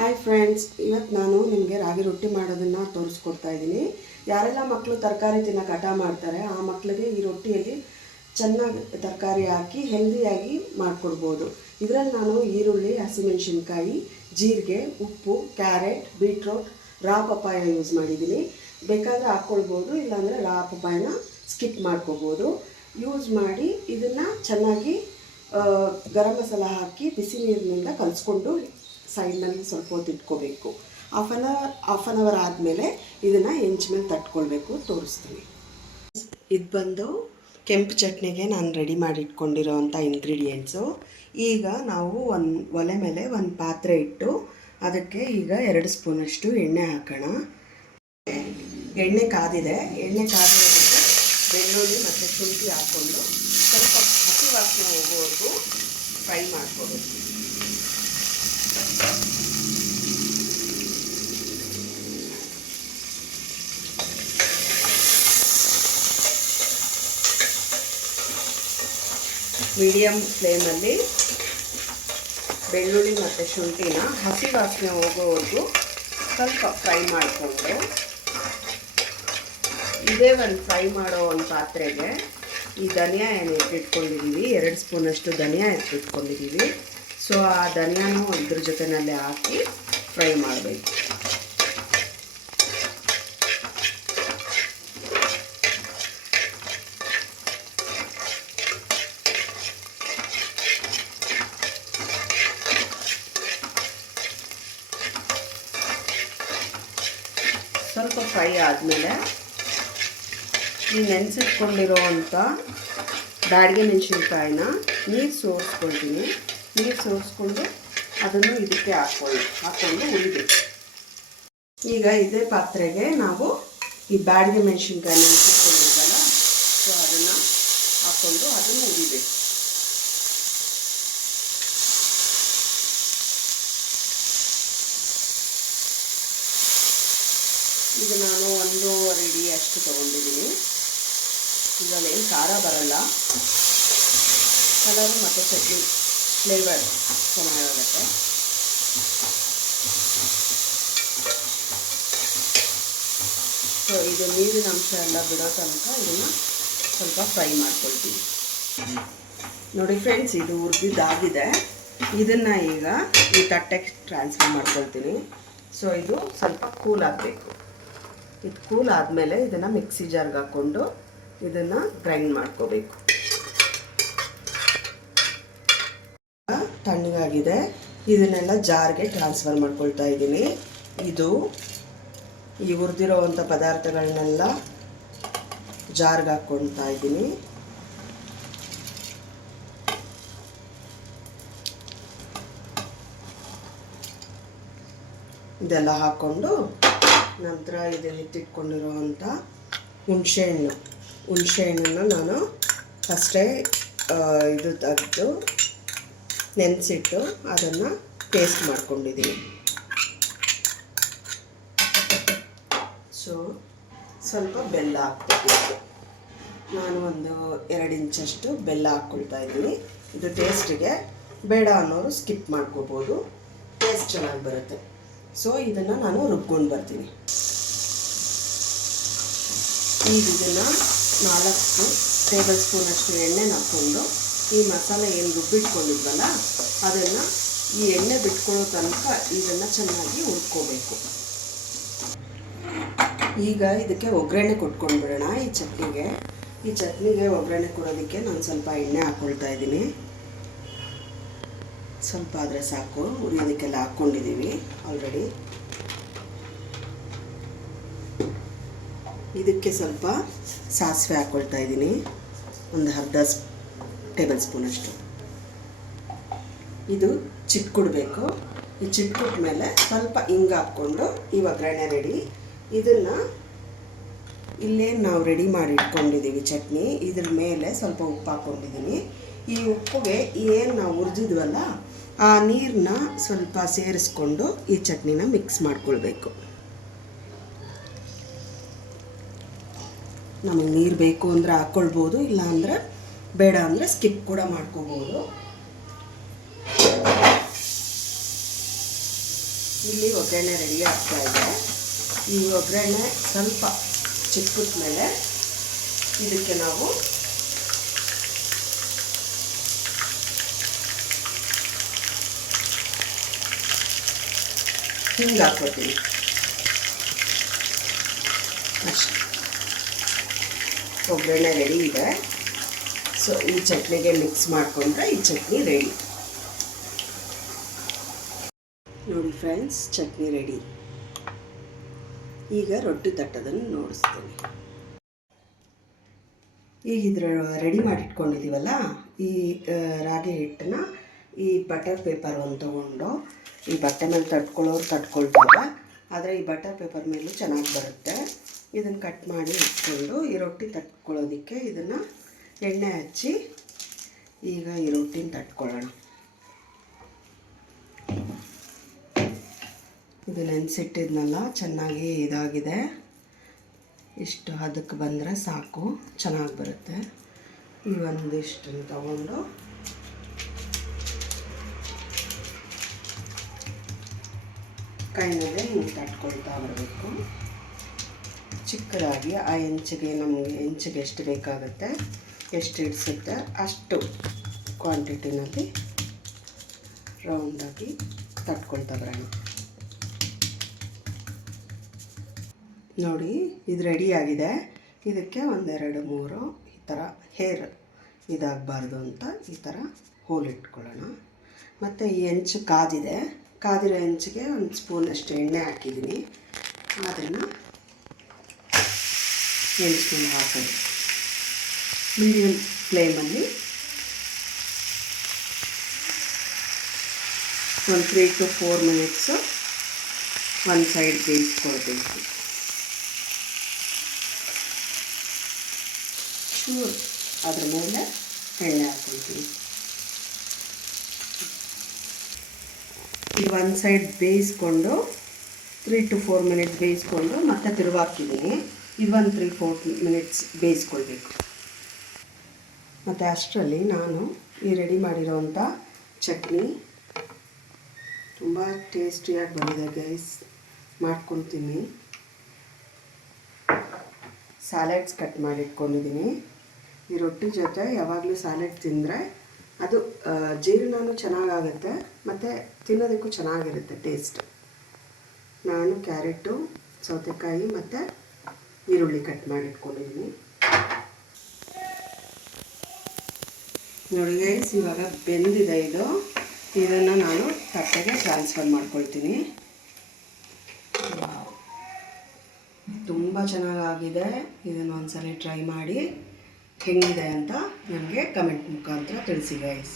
Hi friends, ಇವತ್ತು ನಾನು ನಿಮಗೆ ರಾಗಿ ರೊಟ್ಟಿ ಮಾಡೋದನ್ನು ತೋರಿಸ್ಕೊಡ್ತಾ ಇದ್ದೀನಿ. ಯಾರೆಲ್ಲ ಮಕ್ಕಳು ತರಕಾರಿ ತಿನ್ನೋಕೆ ಹಠ ಮಾಡ್ತಾರೆ ಆ ಮಕ್ಕಳಿಗೆ ಈ ರೊಟ್ಟಿಯಲ್ಲಿ ಚೆನ್ನಾಗಿ ತರಕಾರಿ ಹಾಕಿ ಹೆಲ್ದಿಯಾಗಿ ಮಾಡಿಕೊಡ್ಬೋದು. ಇದರಲ್ಲಿ ನಾನು ಈರುಳ್ಳಿ, ಹಸಿಮೆಣಸಿನ್ಕಾಯಿ, ಜೀರಿಗೆ, ಉಪ್ಪು, ಕ್ಯಾರೆಟ್, ಬೀಟ್ರೋಟ್, ರಾ ಪಪ್ಪಾಯ ಯೂಸ್ ಮಾಡಿದ್ದೀನಿ. ಬೇಕಾದರೆ ಹಾಕ್ಕೊಳ್ಬೋದು, ಇಲ್ಲಾಂದರೆ ರಾ ಪಪ್ಪಾಯನ ಸ್ಕಿಪ್ ಮಾಡ್ಕೋಬೋದು. ಯೂಸ್ ಮಾಡಿ ಇದನ್ನು ಚೆನ್ನಾಗಿ ಗರಂ ಮಸಾಲ ಹಾಕಿ ಬಿಸಿ ನೀರಿನಿಂದ ಕಲಿಸ್ಕೊಂಡು ಸೈಡ್ನಲ್ಲಿ ಸ್ವಲ್ಪ ಹೊತ್ತು ಇಟ್ಕೋಬೇಕು. ಹಾಫ್ ಆನ್ ಅವರ್ ಆದಮೇಲೆ ಇದನ್ನು ಹೆಂಚು ಮೇಲೆ ತಟ್ಕೊಳ್ಬೇಕು. ತೋರಿಸ್ತೀನಿ. ಇದು ಬಂದು ಕೆಂಪು ಚಟ್ನಿಗೆ ನಾನು ರೆಡಿ ಮಾಡಿ ಇಟ್ಕೊಂಡಿರೋವಂಥ ಇಂಗ್ರೀಡಿಯೆಂಟ್ಸು. ಈಗ ನಾವು ಒಲೆ ಮೇಲೆ ಒಂದು ಪಾತ್ರೆ ಇಟ್ಟು ಅದಕ್ಕೆ ಈಗ 2 ಸ್ಪೂನಷ್ಟು ಎಣ್ಣೆ ಹಾಕೋಣ. ಎಣ್ಣೆ ಕಾದಿದೆ. ಎಣ್ಣೆ ಕಾದಿರೋದಕ್ಕೆ ಬೆಳ್ಳುಳ್ಳಿ ಮತ್ತು ಶುಂಠಿ ಹಾಕ್ಕೊಂಡು ಸ್ವಲ್ಪ ಹಸಿ ವಾಸನೆ ಹೋಗೋವರೆಗೂ ಫ್ರೈ ಮಾಡ್ಕೊಬೇಕು. ಮೀಡಿಯಮ್ ಫ್ಲೇಮಲ್ಲಿ ಬೆಳ್ಳುಳ್ಳಿ ಮತ್ತು ಶುಂಠಿನ ಹಸಿ ವಾಸನೆ ಹೋಗೋವರೆಗೂ ಸ್ವಲ್ಪ ಫ್ರೈ ಮಾಡಿಕೊಂಡು, ಇದೇ ಒಂದು ಫ್ರೈ ಮಾಡೋ ಒಂದು ಪಾತ್ರೆಗೆ ಈ ಧನಿಯಾ ಏನು ಎತ್ತಿಟ್ಕೊಂಡಿದ್ದೀವಿ, 2 ಸ್ಪೂನಷ್ಟು ಧನಿಯಾ ಎತ್ತಿಟ್ಕೊಂಡಿದ್ದೀವಿ. ಸೊ ಆ ಧನಿಯಾನು ಇದ್ರ ಜೊತೆಯಲ್ಲೇ ಹಾಕಿ ಫ್ರೈ ಮಾಡಬೇಕು. ಸ್ವಲ್ಪ ಫ್ರೈ ಆದಮೇಲೆ ಈ ನೆನೆಸಿಟ್ಕೊಂಡಿರೋವಂಥ ಬ್ಯಾಡಗೆ ಮೆಣಸಿನ್ಕಾಯಿನ ನೀರು ಸೋರಿಸ್ಕೊಳ್ತೀನಿ. ನೀರು ಸೋರಿಸ್ಕೊಂಡು ಅದನ್ನು ಇದಕ್ಕೆ ಹಾಕ್ಕೊಂಡು ಉರಿಬೇಕು. ಈಗ ಇದೇ ಪಾತ್ರೆಗೆ ನಾವು ಈ ಬ್ಯಾಡಗೆ ಮೆಣಸಿನ್ಕಾಯಿ ನೆನೆಸಿಟ್ಕೊಂಡಿದ್ದಲ್ಲ, ಸೊ ಅದನ್ನು ಹಾಕ್ಕೊಂಡು ಅದನ್ನು ಉರಿಬೇಕು. ಈಗ ನಾನು 1.5 ಇಡಿ ಅಷ್ಟು ತೊಗೊಂಡಿದ್ದೀನಿ. ಇದರಲ್ಲೇನು ಖಾರ ಬರಲ್ಲ, ಕಲರು ಮತ್ತು ಚಟ್ನಿ ಫ್ಲೇವರ್ ಚೆನ್ನಾಗಿರುತ್ತೆ. ಸೊ ಇದು ನೀರಿನ ಅಂಶ ಎಲ್ಲ ಬಿಡೋ ತನಕ ಇದನ್ನು ಸ್ವಲ್ಪ ಫ್ರೈ ಮಾಡ್ಕೊಳ್ತೀವಿ. ನೋಡಿ ಫ್ರೆಂಡ್ಸ್, ಇದು ಹುರಿದಿದ್ದಾಗಿದೆ. ಇದನ್ನು ಈಗ ಈ ತಟ್ಟೆಗೆ ಟ್ರಾನ್ಸ್ಫರ್ ಮಾಡ್ಕೊಳ್ತೀನಿ. ಸೊ ಇದು ಸ್ವಲ್ಪ ಕೂಲ್ ಆಗಬೇಕು. ಇದು ಕೂಲ್ ಆದಮೇಲೆ ಇದನ್ನು ಮಿಕ್ಸಿ ಜಾರ್ಗೆ ಹಾಕ್ಕೊಂಡು ಇದನ್ನು ಗ್ರೈಂಡ್ ಮಾಡ್ಕೋಬೇಕು. ತಣ್ಣಗಾಗಿದೆ. ಇದನ್ನೆಲ್ಲ ಜಾರ್ಗೆ ಟ್ರಾನ್ಸ್ಫರ್ ಮಾಡ್ಕೊಳ್ತಾ ಇದ್ದೀನಿ. ಇದು ಈ ಹುರಿದಿರೋವಂಥ ಪದಾರ್ಥಗಳನ್ನೆಲ್ಲ ಜಾರ್ಗೆ ಹಾಕ್ಕೊಳ್ತಾ ಇದ್ದೀನಿ. ಇದೆಲ್ಲ ಹಾಕ್ಕೊಂಡು ನಂತರ ಇದು ಎತ್ತಿಟ್ಕೊಂಡಿರುವಂಥ ಹುಣಸೆಹಣ್ಣನ್ನು ನಾನು ಫಸ್ಟೇ ಇದು ತೆಗೆದು ನೆನೆಸಿಟ್ಟು ಅದನ್ನು ಪೇಸ್ಟ್ ಮಾಡ್ಕೊಂಡಿದ್ದೀನಿ. ಸೊ ಸ್ವಲ್ಪ ಬೆಲ್ಲ ಹಾಕ್ಬೇಕು. ನಾನು ಒಂದು 2 ಇಂಚಷ್ಟು ಬೆಲ್ಲ ಹಾಕ್ಕೊಳ್ತಾ ಇದ್ದೀನಿ. ಇದು ಟೇಸ್ಟಿಗೆ, ಬೇಡ ಅನ್ನೋರು ಸ್ಕಿಪ್ ಮಾಡ್ಕೋಬೋದು, ಟೇಸ್ಟ್ ಚೆನ್ನಾಗಿ ಬರುತ್ತೆ. ಸೊ ಇದನ್ನು ನಾನು ರುಬ್ಕೊಂಡು ಬರ್ತೀನಿ. ಈಗ ಇದನ್ನು 4 ಟೇಬಲ್ ಸ್ಪೂನಷ್ಟು ಎಣ್ಣೆನ ಹಾಕ್ಕೊಂಡು ಈ ಮಸಾಲೆ ಏನು ರುಬ್ಬಿಟ್ಕೊಂಡಿದ್ವಲ್ಲ ಅದನ್ನು ಈ ಎಣ್ಣೆ ಬಿಟ್ಕೊಳ್ಳೋ ತನಕ ಇದನ್ನು ಚೆನ್ನಾಗಿ ಹುರ್ಕೋಬೇಕು. ಈಗ ಇದಕ್ಕೆ ಒಗ್ಗರಣೆ ಕೊಟ್ಕೊಂಡ್ಬಿಡೋಣ. ಈ ಚಟ್ನಿಗೆ ಒಗ್ಗರಣೆ ಕೊಡೋದಕ್ಕೆ ನಾನು ಸ್ವಲ್ಪ ಎಣ್ಣೆ ಹಾಕ್ಕೊಳ್ತಾ ಇದ್ದೀನಿ. ಸ್ವಲ್ಪ ಆದರೆ ಸಾಕು, ಉರಿಯೋದಕ್ಕೆಲ್ಲ ಹಾಕ್ಕೊಂಡಿದ್ದೀವಿ ಆಲ್ರೆಡಿ. ಇದಕ್ಕೆ ಸ್ವಲ್ಪ ಸಾಸಿವೆ ಹಾಕ್ಕೊಳ್ತಾ ಇದ್ದೀನಿ, ಒಂದು ಅರ್ಧ ಟೇಬಲ್ ಸ್ಪೂನಷ್ಟು. ಇದು ಚಿಟ್ಕೊಡ್ಬೇಕು. ಈ ಚಿಟ್ಕೊಟ್ಟ ಮೇಲೆ ಸ್ವಲ್ಪ ಹಿಂಗೆ ಹಾಕ್ಕೊಂಡು ಈ ಒಗ್ಗರಣೆ ರೆಡಿ. ಇದನ್ನು ಇಲ್ಲೇನು ನಾವು ರೆಡಿ ಮಾಡಿ ಇಟ್ಕೊಂಡಿದ್ದೀವಿ ಚಟ್ನಿ, ಇದ್ರ ಮೇಲೆ ಸ್ವಲ್ಪ ಉಪ್ಪು ಹಾಕ್ಕೊಂಡಿದ್ದೀನಿ. ಈ ಉಪ್ಪಿಗೆ ಏನು ನಾವು ಹುರಿದಿದ್ವಲ್ಲ ಆ ನೀರನ್ನ ಸ್ವಲ್ಪ ಸೇರಿಸ್ಕೊಂಡು ಈ ಚಟ್ನಿನ ಮಿಕ್ಸ್ ಮಾಡ್ಕೊಳ್ಬೇಕು. ನಮಗೆ ನೀರು ಬೇಕು ಅಂದರೆ ಹಾಕ್ಕೊಳ್ಬೋದು, ಇಲ್ಲ ಅಂದರೆ ಬೇಡ ಅಂದರೆ ಸ್ಕಿಪ್ ಕೂಡ ಮಾಡ್ಕೋಬೋದು. ಇಲ್ಲಿ ಒಗ್ಗರಣೆ ರೆಡಿ ಆಗ್ತಾ ಇದೆ. ಈ ಒಗ್ಗರಣೆ ಸ್ವಲ್ಪ ಚಿಕ್ಕದ ಮೇಲೆ ಇದಕ್ಕೆ ನಾವು ಹಿಂಗೆ ಹಾಕ್ಕೊತೀವಿ ಅಷ್ಟೆ. ಒಗ್ಗರಣೆ ರೆಡಿ ಇದೆ. ಸೊ ಈ ಚಟ್ನಿಗೆ ಮಿಕ್ಸ್ ಮಾಡಿಕೊಂಡ್ರೆ ಈ ಚಟ್ನಿ ರೆಡಿ. ನೋಡಿ ಫ್ರೆಂಡ್ಸ್, ಚಟ್ನಿ ರೆಡಿ. ಈಗ ರೊಟ್ಟಿ ತಟ್ಟೋದನ್ನು ನೋಡಿಸ್ತೀನಿ. ಈಗ ಇದ್ರ ರೆಡಿ ಮಾಡಿಟ್ಕೊಂಡಿದ್ದೀವಲ್ಲ, ಈ ರಾಗಿ ಹಿಟ್ಟನ್ನ ಈ ಬಟರ್ ಪೇಪರ್ ಒಂದು ತೊಗೊಂಡು ಈ ಬಟ್ಟೆ ಮೇಲೆ ತಟ್ಕೊಳ್ಳೋರು ತಟ್ಕೊಳ್ತಾರೆ, ಆದರೆ ಈ ಬಟರ್ ಪೇಪರ್ ಮೇಲೂ ಚೆನ್ನಾಗಿ ಬರುತ್ತೆ. ಇದನ್ನು ಕಟ್ ಮಾಡಿ ಇಟ್ಕೊಂಡು ಈ ರೊಟ್ಟಿ ತಟ್ಕೊಳ್ಳೋದಕ್ಕೆ ಇದನ್ನು ಎಣ್ಣೆ ಹಚ್ಚಿ ಈಗ ಈ ರೊಟ್ಟಿನ ತಟ್ಕೊಳ್ಳೋಣ. ಇದು ನೆನೆಸಿಟ್ಟಿದ್ನಲ್ಲ, ಚೆನ್ನಾಗಿ ಇದಾಗಿದೆ. ಇಷ್ಟು ಹದಕ್ಕೆ ಬಂದರೆ ಸಾಕು, ಚೆನ್ನಾಗಿ ಬರುತ್ತೆ. ಈ ಒಂದಿಷ್ಟನ್ನು ತಗೊಂಡು ಕೈನಲ್ಲೇ ಹಿಂಗೆ ತಟ್ಕೊಳ್ತಾ ಬರಬೇಕು. ಚಿಕ್ಕದಾಗಿ ಆ ಹೆಂಚಿಗೆ, ನಮಗೆ ಹೆಂಚಿಗೆ ಎಷ್ಟು ಬೇಕಾಗುತ್ತೆ, ಎಷ್ಟು ಇಡಿಸುತ್ತೆ ಅಷ್ಟು ಕ್ವಾಂಟಿಟಿನಲ್ಲಿ ರೌಂಡಾಗಿ ತಟ್ಕೊಳ್ತಾ ಬರೋಣ. ನೋಡಿ, ಇದು ರೆಡಿಯಾಗಿದೆ. ಇದಕ್ಕೆ 1, 2, 3 ಈ ಥರ ಹೇರ್ ಇದಾಗಬಾರ್ದು ಅಂತ ಈ ಥರ ಹೋಲ್ ಇಟ್ಕೊಳ್ಳೋಣ. ಮತ್ತು ಈ ಹೆಂಚು ಕಾದಿರೋ ಹೆಂಚಿಗೆ 1 ಸ್ಪೂನಷ್ಟು ಎಣ್ಣೆ ಹಾಕಿದ್ದೀನಿ. ಅದನ್ನು ಹೆಂಚಿನಲ್ಲಿ ಹಾಕೋದು. ಮೀಡಿಯಮ್ ಫ್ಲೇಮಲ್ಲಿ ಒಂದು 3 to 4 ಮಿನಿಟ್ಸು ಒಂದು ಸೈಡ್ ಬೇಯಿಸ್ಕೊಳ್ಬೇಕು. ಅದ್ರ ಮೇಲೆ ಎಣ್ಣೆ ಹಾಕ್ಕೊಳ್ತೀನಿ. ಇದು ಒಂದು ಸೈಡ್ ಬೇಯಿಸ್ಕೊಂಡು 3 to 4 ಮಿನಿಟ್ಸ್ ಬೇಯಿಸ್ಕೊಂಡು ಮತ್ತೆ ತಿರುವಾಕಿದ್ದೀನಿ. ಇದು 1 3-4 ಮಿನಿಟ್ಸ್ ಬೇಯಿಸ್ಕೊಳ್ಬೇಕು. ಮತ್ತು ಅಷ್ಟರಲ್ಲಿ ನಾನು ಈ ರೆಡಿ ಮಾಡಿರೋವಂಥ ಚಟ್ನಿ ತುಂಬ ಟೇಸ್ಟಿಯಾಗಿ ಬಂದಿದೆ ಗೈಸ್, ಮಾಡ್ಕೊತೀನಿ. ಸ್ಯಾಲೆಡ್ಸ್ ಕಟ್ ಮಾಡಿಟ್ಕೊಂಡಿದ್ದೀನಿ. ಈ ರೊಟ್ಟಿ ಜೊತೆ ಯಾವಾಗಲೂ ಸ್ಯಾಲೆಡ್ ತಿಂದರೆ ಅದು ಜೀರ್ಣನೂ ಚೆನ್ನಾಗಾಗುತ್ತೆ ಮತ್ತು ತಿನ್ನೋದಕ್ಕೂ ಚೆನ್ನಾಗಿರುತ್ತೆ ಟೇಸ್ಟ್. ನಾನು ಕ್ಯಾರೆಟು, ಸೌತೆಕಾಯಿ ಮತ್ತು ಈರುಳ್ಳಿ ಕಟ್ ಮಾಡಿಟ್ಕೊಂಡಿದ್ದೀನಿ. ನೋಡಿ ಗೈಸ್, ಇವಾಗ ಬೆಂದಿದೆ ಇದು. ಇದನ್ನು ನಾನು ತಟ್ಟೆಗೆ ಟ್ರಾನ್ಸ್ಫರ್ ಮಾಡ್ಕೊಳ್ತೀನಿ. ತುಂಬ ಚೆನ್ನಾಗಾಗಿದೆ. ಇದನ್ನು ಒಂದ್ಸಲ ಟ್ರೈ ಮಾಡಿ ಹೆಂಗಿದೆ ಅಂತ ನನಗೆ ಕಮೆಂಟ್ ಮುಖಾಂತರ ತಿಳಿಸಿ ಗೈಸ್.